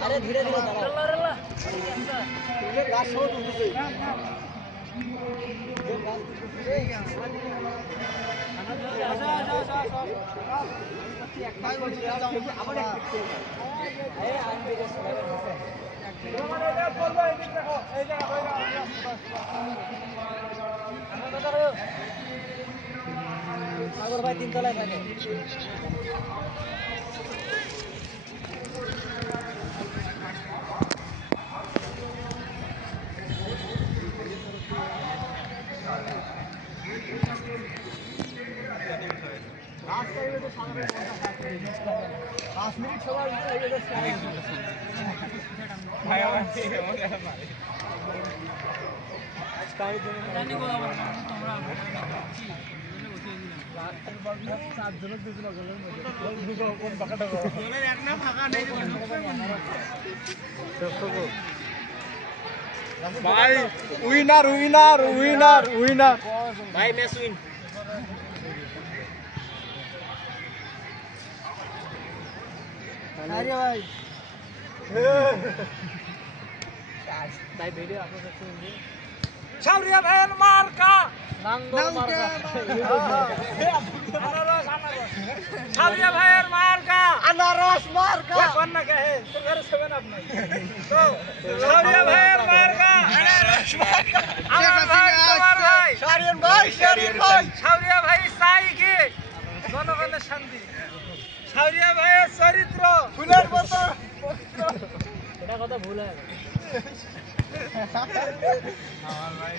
अरे धीरे धीरे सागर भाई 3 तलाয় থাকে भाई विनर विनर विनर विनर भाई मैच विन अरे भाई भाई वीडियो आपको सबसे होंगे शावरिया भाई मार्का नांगो मार्का शावरिया भाई मार्का अनारस मार्का वो कौन ना कहे तो घर से बना अपना तो शावरिया भाई मार्का अनारस मार्का भाई शारियन भाई शावरिया भाई साई की জনগণের শান্তি শাওরিয়া ভাইয়ের চরিত্র ফুলের মতো এটা কথা ভুল হয়ে গেল আমার ভাই